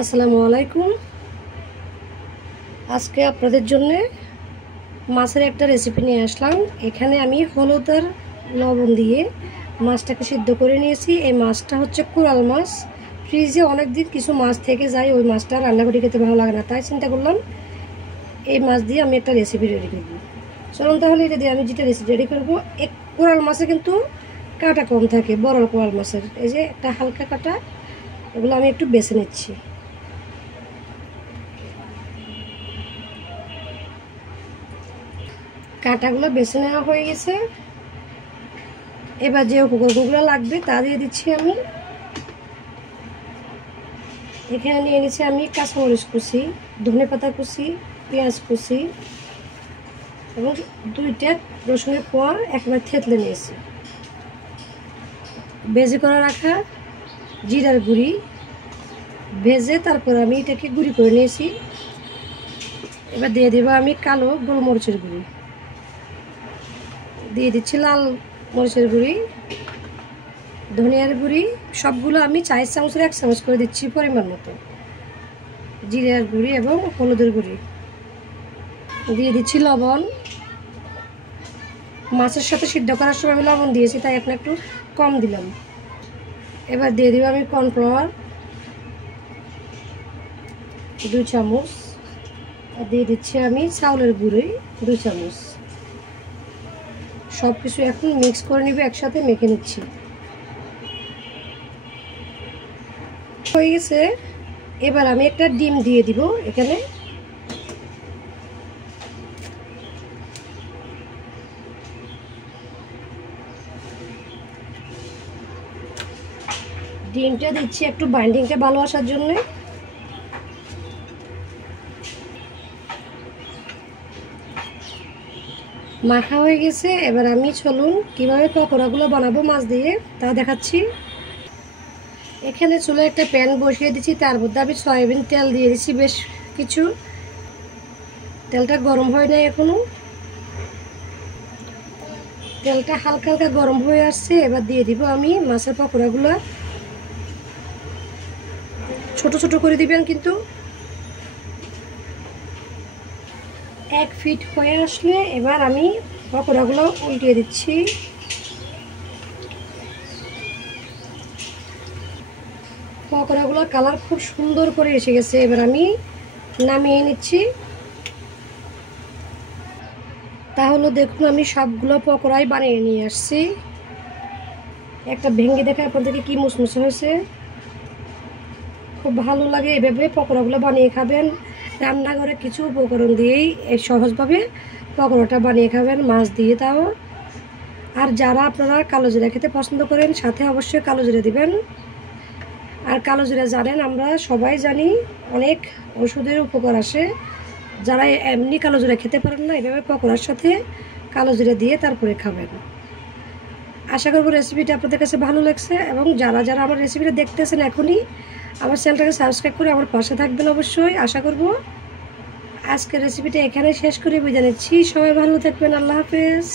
আসসালামু আলাইকুম। আজকে আপনাদের জন্য মাছের একটা রেসিপি নিয়ে আসলাম। এখানে আমি হলুদ আর লবণ দিয়ে মাছটাকে সিদ্ধ করে নিয়েছি। এই মাছটা হচ্ছে কোরাল মাছ। ফ্রিজে অনেক দিন কিছু মাছ থেকে যায়, ওই মাছটা রান্না করে খেতে ভালো লাগে না, তাই চিন্তা করলাম এই মাছ দিয়ে আমি একটা রেসিপি রেডি করবো। চলুন তাহলে এটা দিয়ে আমি যেটা রেসিপি রেডি করবো। এক কোরাল মাছে কিন্তু কাঁটা কম থাকে, বড় কোরাল মাছের এই যে একটা হালকা কাঁটা, এগুলো আমি একটু বেছে নিচ্ছি। কাঁটাগুলো বেছে নেওয়া হয়ে গেছে। এবার যে উপকরণগুলো লাগবে তা দিয়ে দিচ্ছি আমি। এখানে নিয়ে নিচ্ছি আমি কাঁচামরিচ কুচি, ধনেপাতা কুচি, পেঁয়াজ কুচি এবং 2টা রসুনের কোয়া একবার থেতলে নিয়েছি। ভেজে করে রাখা জিরার গুঁড়ি ভেজে তারপর আমি এটাকে গুঁড়ি করে নিয়েছি। এবার দিয়ে দেবো আমি কালো গোলমরিচের গুঁড়ি, দিয়ে দিচ্ছি লাল মরিচের গুঁড়ি, ধনিয়ার গুঁড়ি, সবগুলো আমি 4 চামচের 1 চামচ করে দিচ্ছি পরিমাণ মতো। জিরার গুঁড়ি এবং হলুদের গুঁড়ি দিয়ে দিচ্ছি লবণ। মাছের সাথে সিদ্ধ করার সময় আমি লবণ দিয়েছি, তাই এখন একটু কম দিলাম। এবার দিয়ে দিব আমি কর্নফ্লাওয়ার 2 চামচ, আর দিয়ে দিচ্ছি আমি চাউলের গুঁড়ি 2 চামচ। সব কিছু এখন মিক্স করে নিব, একসাথে মেখে নিচ্ছি। হয়ে গেছে। এবার আমি একটা ডিম দিয়ে দিব এখানে। ডিমটা দিচ্ছি একটু বাইন্ডিংটা ভালো আসার জন্য। মাখা হয়ে গেছে। এবার আমি চলুন কিভাবে পকোড়াগুলো বানাবো মাছ দিয়ে তা দেখাচ্ছি। এখানে চুলে একটা প্যান বসিয়ে দিচ্ছি, তার মধ্যে আমি সয়াবিন তেল দিয়ে দিচ্ছি বেশ কিছু। তেলটা গরম হয় নাই এখনো, তেলটা হালকা হালকা গরম হয়ে আসছে। এবার দিয়ে দিব আমি মাছের পকোড়াগুলো। ছোট ছোট করে দিবেন, কিন্তু 1 ফিট হয়ে আসলে এবার আমি পকোড়াগুলো উল্টিয়ে দিচ্ছি। পকোড়াগুলো কালার খুব সুন্দর করে এসে গেছে। এবার আমি নামিয়ে নিচ্ছি। তাহলে দেখুন আমি সবগুলো পকোড়াই বানিয়ে নিয়ে আসছি। একটা ভেঙে দেখা আপনাদেরকে কি মুসমুসে হয়েছে, খুব ভালো লাগে। এভাবে পকোড়াগুলো বানিয়ে খাবেন। রান্নাঘরে কিছু উপকরণ দিয়েই সহজভাবে পকোড়াটা বানিয়ে খাবেন, মাছ দিয়ে তাও। আর যারা আপনারা কালো জিরা খেতে পছন্দ করেন, সাথে অবশ্যই কালো জিরা দিবেন। আর কালো জিরা জানেন, আমরা সবাই জানি অনেক ওষুধের উপকার আসে। যারা এমনি কালো জিরা খেতে পারেন না, এভাবে পকোড়ার সাথে কালো জিরা দিয়ে তারপরে খাবেন। আশা করব রেসিপিটা আপনাদের কাছে ভালো লাগছে, এবং যারা যারা আমার রেসিপিটা দেখতেছেন এখনই আমার চ্যানেলটাকে সাবস্ক্রাইব করে আমার পাশে থাকবেন অবশ্যই। আশা করব আজকের রেসিপিটা এখানে শেষ করে বিদায় নিচ্ছি। সবাই ভালো থাকবেন। আল্লাহ হাফেজ।